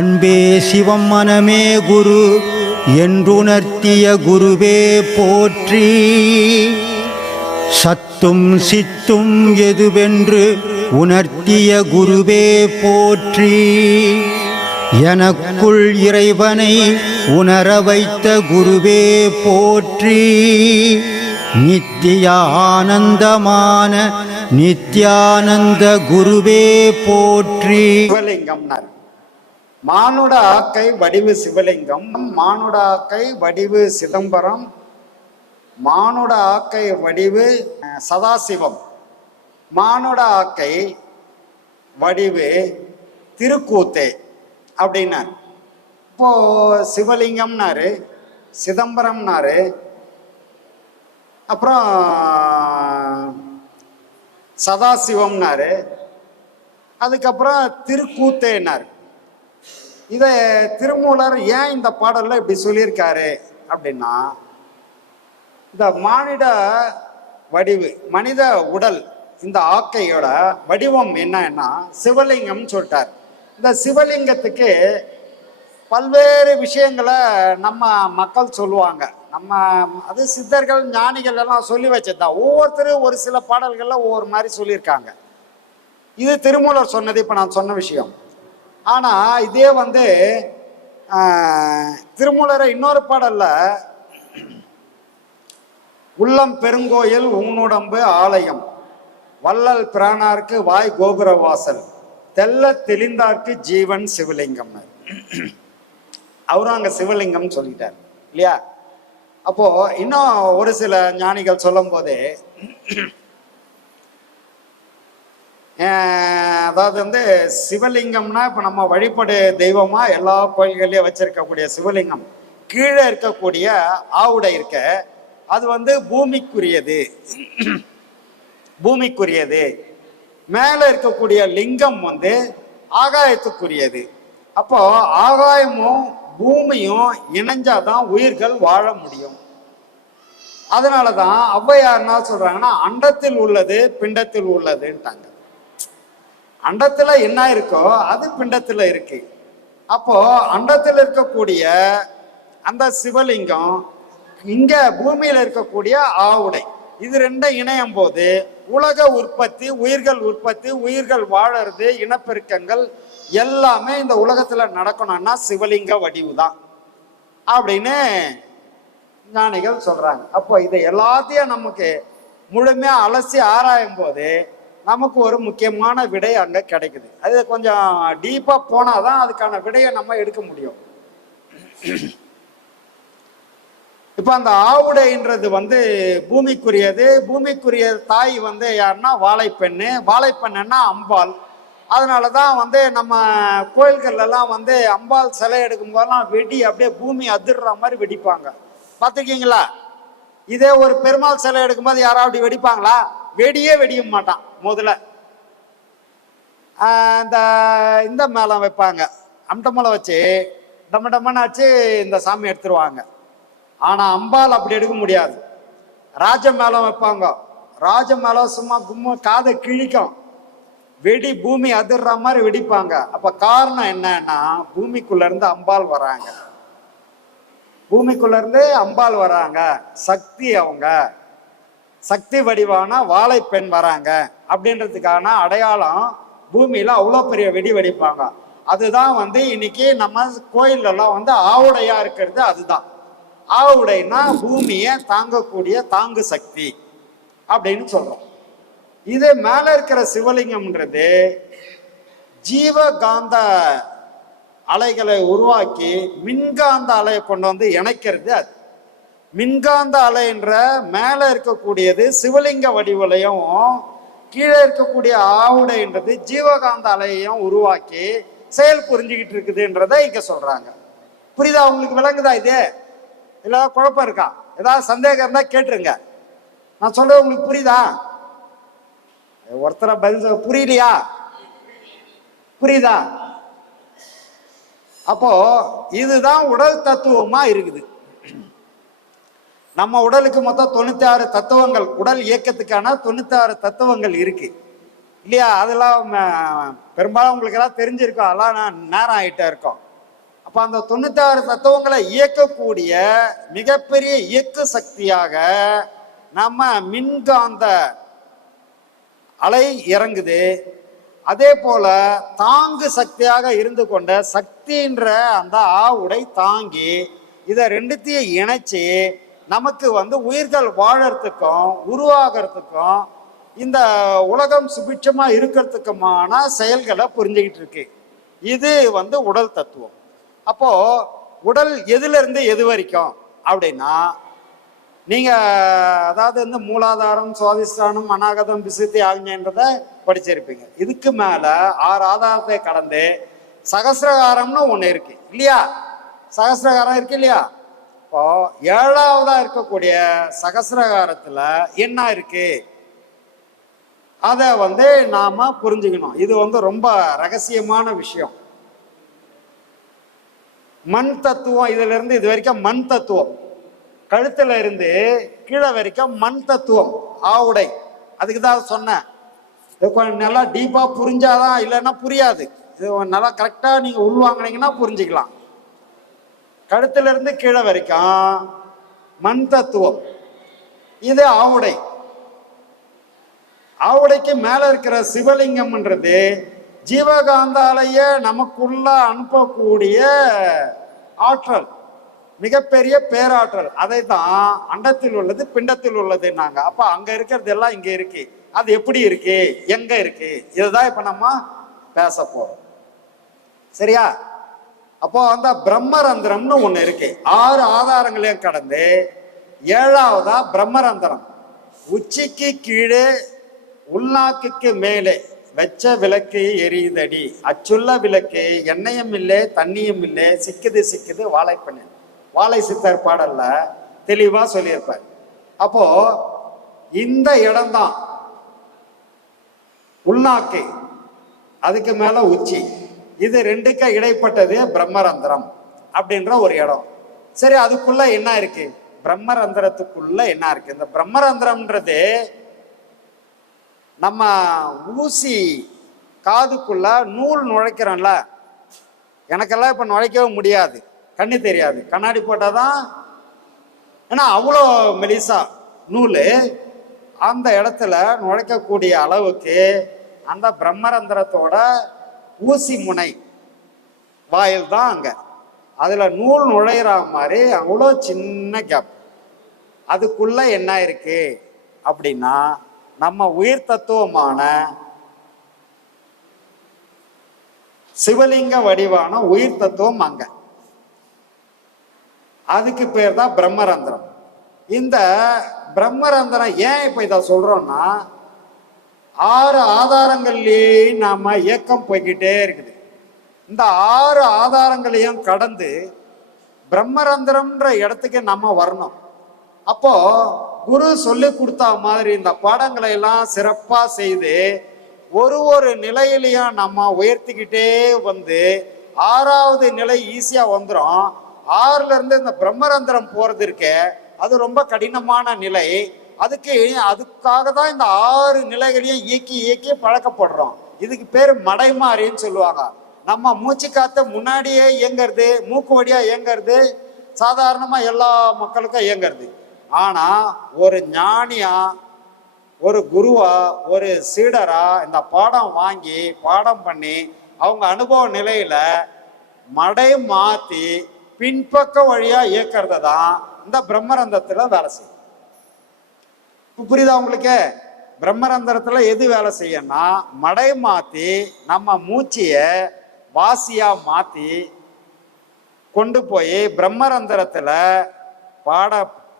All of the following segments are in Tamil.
அன்பே சிவம் மனமே குரு என்றுணர்த்திய குருவே போற்றி. சத்தும் சித்தும் எதுவென்று உணர்த்திய குருவே போற்றி. எனக்குள் இறைவனை உணர வைத்த குருவே போற்றி. நித்திய ஆனந்தமான நித்யானந்த குருவே போற்றி. சிவலிங்கம்னார். மானுட ஆக்கை வடிவு சிவலிங்கம், மானுட ஆக்கை வடிவு சிதம்பரம், மானுட ஆக்கை வடிவு சதாசிவம், மானுட ஆக்கை வடிவு திருக்கூத்தே அப்படின்னார். இப்போ சிவலிங்கம்னாரு, சிதம்பரம்னாரு, அப்புறம் சதாசிவம்னாரு, அதுக்கப்புறம் திருக்கூத்தேனார். இதை திருமூலர் ஏன் இந்த பாடல்ல இப்படி சொல்லியிருக்காரு அப்படின்னா, இந்த மானிட வடிவு மனித உடல் இந்த ஆக்கையோட வடிவம் என்னன்னா சிவலிங்கம் சொல்லிட்டார். இந்த சிவலிங்கத்துக்கு பல்வேறு விஷயங்களை நம்ம மக்கள் சொல்லுவாங்க. நம்ம அது சித்தர்கள் ஞானிகள் எல்லாம் சொல்லி வச்சதுதான். ஒவ்வொருத்தரும் ஒரு சில பாடல்கள்ல ஒவ்வொரு மாதிரி சொல்லியிருக்காங்க. இது திருமூலர் சொன்னது இப்ப நான் சொன்ன விஷயம். ஆனா இதே திருமூலரை இன்னொரு பாடல்ல உள்ளம் பெருங்கோயில் உன்னுடம்பு ஆலயம், வள்ளல் பிரானார்க்கு வாய் கோபுர வாசல், தெல்ல தெளிந்தார்க்கு ஜீவன் சிவலிங்கம். அவரும் அங்க சிவலிங்கம் சொல்லிட்டார் இல்லையா? அப்போ இன்னும் ஒரு சில ஞானிகள் சொல்லும் போதே, அதாவது சிவலிங்கம்னா இப்ப நம்ம வழிபடு தெய்வமா எல்லா கோயில்கள்லயும் வச்சிருக்கக்கூடிய சிவலிங்கம் கீழே இருக்கக்கூடிய ஆவுடை இருக்க, அது பூமிக்குரியது, பூமிக்குரியது. மேல இருக்கக்கூடிய லிங்கம் ஆகாயத்துக்குரியது. அப்போ ஆகாயமும் பூமியும் இணைஞ்சாதான் உயிர்கள் வாழ முடியும். அதனாலதான் ஔவையார் என்ன சொல்றாங்கன்னா, அண்டத்தில் உள்ளது பிண்டத்தில் உள்ளதுன்ட்டாங்க. அண்டத்துல என்ன இருக்கோ அது பிண்டத்துல இருக்கு. அப்போ அண்டத்தில் இருக்கக்கூடிய அந்த சிவலிங்கம் இங்க பூமியில இருக்கக்கூடிய ஆவுடை, இது ரெண்டும் இணையும் போது உலக உற்பத்தி, உயிர்கள் வாழறது, இனப்பெருக்கங்கள் எல்லாமே இந்த உலகத்துல நடக்கணும்னா சிவலிங்க வடிவு தான் அப்படின்னு ஞானிகள் சொல்றாங்க. அப்போ இதை எல்லாத்தையும் நமக்கு முழுமையா அலசி ஆராயும் போது நமக்கு ஒரு முக்கியமான விடை அங்க கிடைக்குது. அது கொஞ்சம் டீப்பா போனாதான் அதுக்கான விடையை நம்ம எடுக்க முடியும். இப்ப அந்த ஆவுடைன்றது பூமிக்குரியது. பூமிக்குரிய தாய் யாருன்னா வாழைப்பெண்ணு. வாழைப்பெண்ணுன்னா அம்பாள். அதனாலதான் நம்ம கோயில்கள் எல்லாம் அம்பாள் சிலை எடுக்கும் போதெல்லாம் வெடி அப்படியே பூமி அதிர்ற மாதிரி வெடிப்பாங்க. பார்த்துருக்கீங்களா? இதே ஒரு பெருமாள் சிலை எடுக்கும்போது யாராவது அப்படி வெடிப்பாங்களா? வெடியே வெடிக்க மாட்டான். முதல்ல இந்த மேளம் வைப்பாங்க, அம்டமலை வச்சு டம்ம டம்மன்னு வச்சு இந்த சாமி எடுத்துருவாங்க. ஆனா அம்பாள் அப்படி எடுக்க முடியாது. ராஜ மேளம் வைப்பாங்க. ராஜ மேளம் சும்மா கும்ம காதை கிழிக்கும், வெடி பூமி அதிர்ற மாதிரி வெடிப்பாங்க. அப்ப காரணம் என்னன்னா, பூமிக்குள்ள இருந்து அம்பாள் வராங்க, பூமிக்குள்ள இருந்து அம்பாள் வராங்க, சக்தி, அவங்க சக்தி வடிவான வாழைப்பெண் வராங்க அப்படின்றதுக்கான அடையாளம். பூமியில அவ்வளோ பெரிய வெடி வெடிப்பாங்க. அதுதான் இன்னைக்கு நம்ம கோயிலெல்லாம் ஆவுடையா இருக்கிறது. அதுதான் ஆவுடைனா பூமியை தாங்கக்கூடிய தாங்கு சக்தி அப்படின்னு சொல்றோம். இது மேல இருக்கிற சிவலிங்கம்ன்றது ஜீவகாந்த அலைகளை உருவாக்கி மின்காந்த அலையை கொண்டு இணைக்கிறது. அது மின்காந்த அலைன்ற மேல இருக்கக்கூடியது சிவலிங்க வடிவலையும், கீழே இருக்கக்கூடிய ஆவுடைன்றது ஜீவகாந்த அலையையும் உருவாக்கி செயல் புரிஞ்சுக்கிட்டு இருக்குதுன்றதை இங்க சொல்றாங்க. புரியுதா? உங்களுக்கு விளங்குதா? இது இல்ல குழப்பம் இருக்கா? ஏதாவது சந்தேகம் இருந்தா கேட்டுருங்க. நான் சொல்றது உங்களுக்கு புரியுதா? ஒருத்தர பதில் புரியலையா? புரியுதா? அப்போ இதுதான் உடல் தத்துவமா இருக்குது. நம்ம உடலுக்கு மொத்தம் 96 தத்துவங்கள், உடல் இயக்கத்துக்கான 96 தத்துவங்கள் இருக்கு இல்லையா? அதெல்லாம் பெரும்பாலும் உங்களுக்கு எல்லாம் தெரிஞ்சிருக்கோம். அதெல்லாம் நான் நேரம் ஆகிட்டே இருக்கோம். அப்ப அந்த 96 தத்துவங்களை இயக்கக்கூடிய மிகப்பெரிய இயக்கு சக்தியாக நம்ம மின்காந்த அலை இறங்குது. அதே போல தாங்கு சக்தியாக இருந்து கொண்ட சக்தின்ற அந்த ஆவுடை தாங்கி இதை ரெண்டுத்தையும் இணைச்சி நமக்கு உயிர்கள் வாழறதுக்கும் உருவாகிறதுக்கும் இந்த உலகம் சுபிட்சமா இருக்கிறதுக்குமான செயல்களை புரிஞ்சுக்கிட்டு இருக்கு. இது உடல் தத்துவம். அப்போ உடல் எதுல இருந்து எது வரைக்கும் அப்படின்னா, நீங்க அதாவது மூலாதாரம், சுவாதிஷ்டானம், அநாகதம், விசுத்தி ஆகியன்றத படிச்சிருப்பீங்க. இதுக்கு மேல 6 ஆதாரத்தை கடந்து சகசிரகாரம்னு ஒண்ணு இருக்கு இல்லையா? சகசிரகாரம் இருக்கு இல்லையா? இப்போ 7ஆவதா இருக்கக்கூடிய சகசிரகாரத்துல என்ன இருக்கு அத நாம புரிஞ்சுக்கணும். இது ரொம்ப ரகசியமான விஷயம். மண் தத்துவம், இதுல இருந்து இது வரைக்கும் மண் தத்துவம், கழுத்துல இருந்து கீழே வரைக்கும் மண் தத்துவம் ஆவுடை. அதுக்கு தான் சொன்னேன், இது கொஞ்சம் நல்லா டீப்பா புரிஞ்சாதான், இல்லைன்னா புரியாது. இது நல்லா கரெக்டா நீங்க உள்வாங்கினீங்கன்னா புரிஞ்சுக்கலாம். கழுத்துல இருந்து கீழே வரைக்கும் மண் தத்துவம், இது ஆவுடை. ஆவுடைக்கு மேல இருக்கிற சிவலிங்கம்ன்றது ஜீவகாந்தாலய நமக்குள்ள அனுப்பக்கூடிய ஆற்றல், மிகப்பெரிய பேராற்றல். அதை தான் அண்டத்தில் உள்ளது பிண்டத்தில் உள்ளதுன்னாங்க. அப்ப அங்க இருக்கிறது எல்லாம் இங்க இருக்கு. அது எப்படி இருக்கு, எங்க இருக்கு, இதுதான் இப்ப நம்ம பேச போறோம். சரியா? அப்போ பிரம்மரந்திரம்னு ஒண்ணு இருக்கு. 6 ஆதாரங்களையும் கடந்து 7ஆவதா பிரம்மரந்திரம். உச்சிக்கு கீழே உள்நாக்குக்கு மேலே வெச்ச விளக்கு எரியுதடி, அச்சுள்ள விளக்கு எண்ணெயும் இல்லை தண்ணியும் இல்லை, சிக்குது சிக்குது வாழைப்பண்ணு. வாழை சித்தர் பாடல்ல தெளிவா சொல்லியிருப்பார். அப்போ இந்த இடம்தான் உள்நாக்கு, அதுக்கு மேல உச்சி, இது ரெண்டுக்கு இடைப்பட்டது பிரம்மரந்திரம் அப்படின்ற ஒரு இடம். சரி, அதுக்குள்ள என்ன இருக்கு? பிரம்மரந்திரத்துக்குள்ள என்ன இருக்கு? இந்த பிரம்மரந்திரம்ன்றது நம்ம ஊசி காதுக்குள்ள நூல் நுழைக்கிறோம்ல, எனக்கெல்லாம் இப்ப நுழைக்கவே முடியாது, கண்ணு தெரியாது, கண்ணாடி போட்டாதான். ஏன்னா அவ்வளோ மெலிசா நூல், அந்த இடத்துல நுழைக்கக்கூடிய அளவுக்கு அந்த பிரம்மரந்திரத்தோட ஊசி முனை வாயில் தான் அங்க. அதுல நூல் நுழையிற மாதிரி அவ்வளோ சின்ன கேப். அதுக்குள்ள என்ன இருக்கு அப்படின்னா, நம்ம உயிர் தத்துவமான சிவலிங்க வடிவான உயிர் தத்துவம் அங்க. அதுக்கு பேர் தான் பிரம்மரந்திரம். இந்த பிரம்மரந்திரம் ஏன் இப்ப இதை சொல்றோம்னா, 6 ஆதாரங்கள்லயே நாம இயக்கம் போய்கிட்டே இருக்குது. இந்த 6 ஆதாரங்களையும் கடந்து பிரம்மரந்திரம்ன்ற இடத்துக்கு நம்ம வரணும். அப்போ குரு சொல்லி கொடுத்த மாதிரி இந்த பாடங்களை எல்லாம் சிறப்பா செய்து ஒரு நிலையிலையும் நம்ம உயர்த்திக்கிட்டே 6ஆவது நிலை ஈஸியா வந்துடும். 6ல இருந்து இந்த பிரம்மரந்திரம் போறது இருக்கே, அது ரொம்ப கடினமான நிலை. அதுக்காக தான் இந்த 6 நிலைகளையும் இயக்கி இயக்கி பழக்கப்படுறோம். இதுக்கு பேர் மடைமாறின்னு சொல்லுவாங்க. நம்ம மூச்சு காத்த முன்னாடியே இயங்கிறது, மூக்கு வழியா இயங்கிறது, சாதாரணமா எல்லா மக்களுக்கும் இயங்கிறது. ஆனா ஒரு ஞானியா, ஒரு குருவா, ஒரு சீடரா இந்த பாடம் வாங்கி பாடம் பண்ணி அவங்க அனுபவ நிலையில மடை மாத்தி பின்பக்க வழியா இயக்கிறத தான் இந்த பிரம்மரந்திரத்துல வேலை செய்யும். புரியுதா உங்களுக்கு? பிரம்மரந்திரத்துல எது வேலை செய்யணும்னா, மடை மாத்தி நம்ம மூச்சிய வாசியா மாத்தி கொண்டு போய் பிரம்மரந்திரத்துல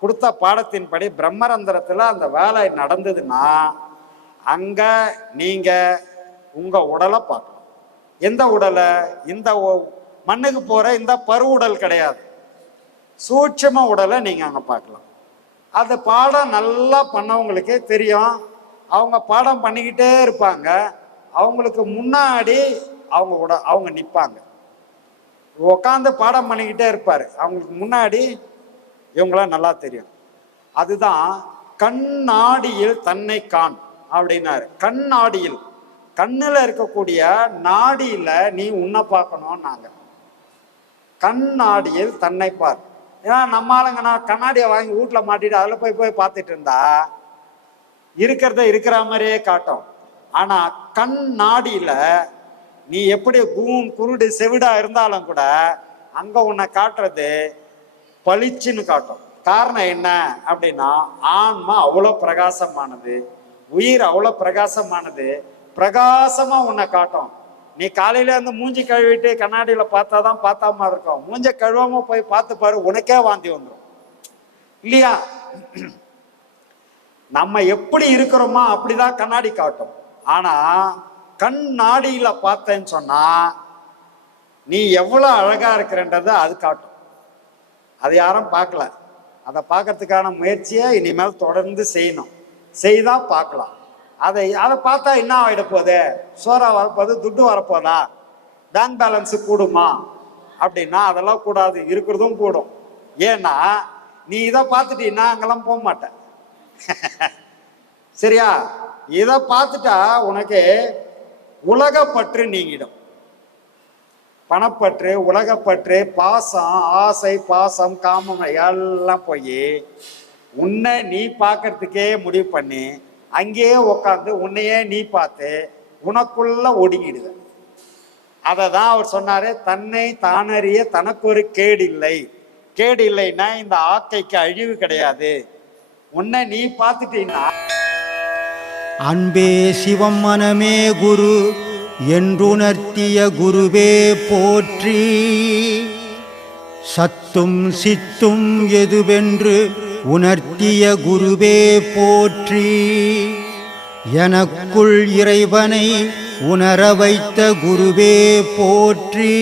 கொடுத்த பாடத்தின்படி பிரம்மரந்திரத்துல அந்த வேலை நடந்ததுன்னா அங்க நீங்க உங்க உடலை பார்க்கலாம். எந்த உடலை? இந்த மண்ணுக்கு போற இந்த பரு உடல் கிடையாது, சூட்சும உடலை நீங்க அங்க பார்க்கலாம். அது பாடம் நல்லா பண்ணவங்களுக்கே தெரியும். அவங்க பாடம் பண்ணிக்கிட்டே இருப்பாங்க. அவங்களுக்கு முன்னாடி அவங்க நிற்பாங்க. உட்காந்து பாடம் பண்ணிக்கிட்டே இருப்பாரு, அவங்களுக்கு முன்னாடி இவங்களாம் நல்லா தெரியும். அதுதான் கண்ணாடியில் தன்னை காண் அப்படின்னாரு. கண்ணாடியில், கண்ணுல இருக்கக்கூடிய நாடியில நீ உன்னை பார்க்கணும். நாங்க கண்ணாடியில் தன்னை பார். ஏன்னா நம்ம ஆளுங்க நான் கண்ணாடியை வாங்கி வீட்டில் மாட்டிட்டு அதில் போய் பார்த்துட்டு இருந்தா இருக்கிறத இருக்கிற மாதிரியே காட்டும். ஆனா கண்ணாடியில நீ எப்படி குருடு செவிடா இருந்தாலும் கூட அங்க உன்னை காட்டுறது பளிச்சுன்னு காட்டும். காரணம் என்ன அப்படின்னா, ஆன்மா அவ்வளோ பிரகாசமானது, உயிர் அவ்வளோ பிரகாசமானது, பிரகாசமா உன்னை காட்டும். நீ காலையில இருந்து மூஞ்சி கழுவிட்டு கண்ணாடியில பார்த்தாதான் பார்த்தா மாதிரி இருக்கும். மூஞ்ச கழுவாம போய் பார்த்து பாரு, உனக்கே வாந்தி வந்துடும் இல்லையா? நம்ம எப்படி இருக்கிறோமோ அப்படிதான் கண்ணாடி காட்டும். ஆனா கண்ணாடியில பார்த்தேன்னு சொன்னா நீ எவ்வளவு அழகா இருக்கிறன்றத அது காட்டும். அது யாரும் பார்க்கல. அதை பார்க்கறதுக்கான முயற்சியை இனிமேல் தொடர்ந்து செய்யணும். செய்தா பார்க்கலாம். அதை பார்த்தா என்ன ஆகிட போகுது? சோறா வரப்போகுது, துட்டு வரப்போதா, பேங்க் பேலன்ஸு கூடுமா அப்படின்னா அதெல்லாம் கூடாது. இருக்கிறதும் கூடும். ஏன்னா நீ இதை பார்த்துட்டீன்னா அங்கெல்லாம் போக மாட்டேன். சரியா? இதை பார்த்துட்டா உனக்கு உலகப்பற்று நீங்கிடும். பணப்பற்று, உலகப்பற்று, பாசம், ஆசை, பாசம், காமம் எல்லாம் போய் உன்னை நீ பார்க்கறதுக்கே முடிவு பண்ணி அங்கேயே உட்காந்து உன்னையே நீ பார்த்து உனக்குள்ள ஒடுங்கிடுவ. அதை தான் அவர் சொன்னாரு, தன்னை தானறிய தனக்கு ஒரு கேடு இல்லை. கேடு இல்லைன்னா இந்த ஆக்கைக்கு அழிவு கிடையாது. உன்னை நீ பார்த்துட்டீங்கன்னா அன்பே சிவம் மனமே குரு என்றுணர்த்திய குருவே போற்றி. சத்தும் சித்தும் எதுவென்று உணர்த்திய குருவே போற்றி. எனக்குள் இறைவனை உணர வைத்த குருவே போற்றி.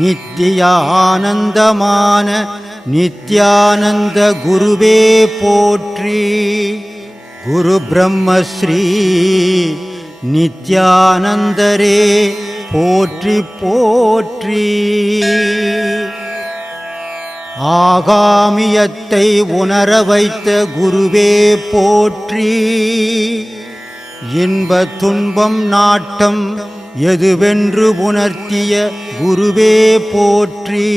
நித்திய ஆனந்தமான நித்யானந்த குருவே போற்றி. குரு பிரம்மஸ்ரீ நித்யானந்தரே போற்றி போற்றி. ஆகாமியத்தை உணர வைத்த குருவே போற்றி. இன்ப துன்பம் நாட்டம் எதுவென்று உணர்த்திய குருவே போற்றி.